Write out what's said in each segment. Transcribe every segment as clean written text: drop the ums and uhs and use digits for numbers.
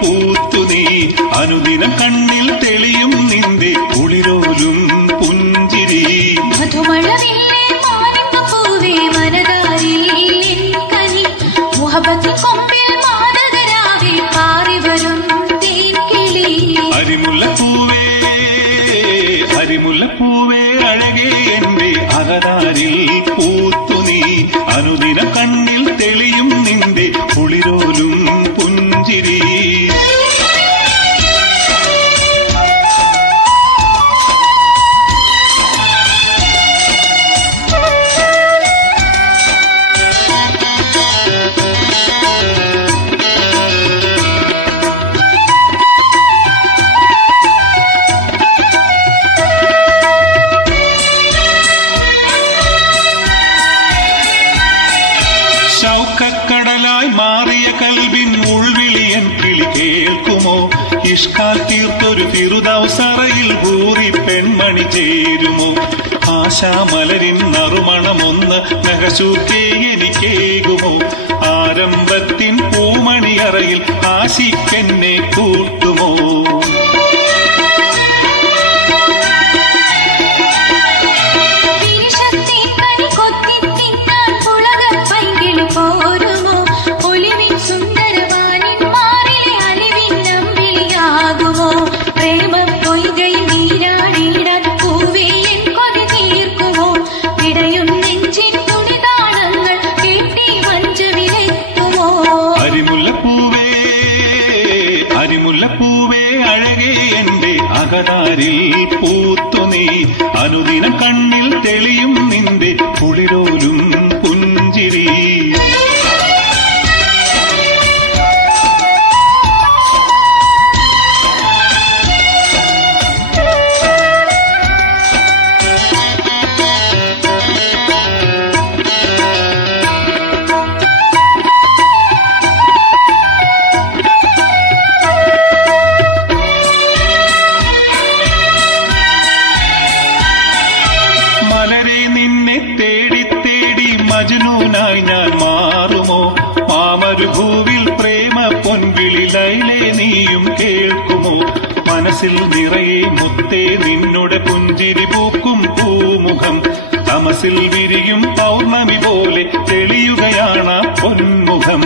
പൂത്തു നീ അനുദിനം കണ്ണിൽ തെളിയും നിന്റെ കുളിരോലും പുഞ്ചിരി. മധുമഴവില്ലേ മാനിമ്പൂവേ മനതാരിൽ കനി മുഹബത്തിൻ കൊമ്പിൽ മാനകരാവേ പാറി വരും തേൻകിളി. അരിമുല്ലപ്പൂവേ അരിമുല്ലപ്പൂവേ അഴകേ എന്റെ അകതാരിൽ പൂത്തു നീ അനുദിനം കണ്ണിൽ തെളിയും നിന്റെ കുളിരോലും പുഞ്ചിരി. ശൗക്കക്കടലായി മാറിയ കൽബിൻ ഉൾവിളിയൻ കിളി കേൾക്കുമോ? ഇഷ്കാൽ തീർത്തൊരു ഫിറുദൗസറയിൽ ഊറി പെൺമണി ചേരുമോ? ആശാമലരിൻ നറുമണമൊന്ന് നഖശൂക്കേ എനിക്കേകുമോ? ആരംഭത്തിൻ പൂമണിയറയിൽ ആശിക്കെന്നെ കൂട്ടുമോ? അരിമുല്ലപ്പൂവേ അഴകേ എന്റെ അകതാരിൽ പൂത്തു നീ അനുദിനം കണ്ണിൽ തെളിയും നിന്റെ കുളിരോലും പുഞ്ചിരി. മജ്നൂനായി ഞാൻ മാറുമോ? മാമരുഭൂവിൽ പ്രേമ പൊൻവിളി ലൈലേ നീയും കേൾക്കുമോ? മനസ്സിൽ നിറയെ മുത്തേ നിന്നുടെ പുഞ്ചിരി പൂക്കും പൂമുഖം തമസിൽ വിരിയും പൗർണമി പോലെ തെളിയുകയാണ് പൊന്മുഖം.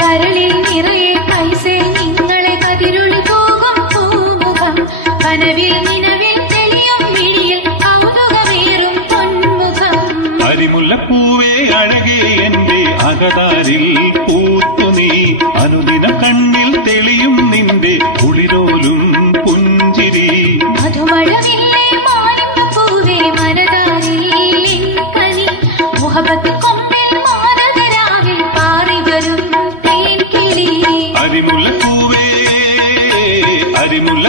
കരളിൽ നിറയെ പൈസേ നിങ്ങളെ കതിരുളി പോകും പൂമുഖം കനവിൽ നിലവിൽ തെളിയും മിഴിയിൽ കൗതുകമേറും പൊന്മുഖം. അരിമുല്ലപ്പൂവേ അഴകേ എന്റെ അകതാരിൽ പൂത്തു നീ അനുദിനം കണ്ണിൽ തെളിയും നിന്റെ കുളിരോലും പുഞ്ചിരി. മധുമഴവില്ലേ മാനിമ്പൂവേ മനതാരിൽ കനി മുഹബത്തിൻ കൊമ്പിൽ മാനകരാവിൽ പാറി വരും തേൻകിളി. അരിമുല്ലപ്പൂവേ അരിമുല്ല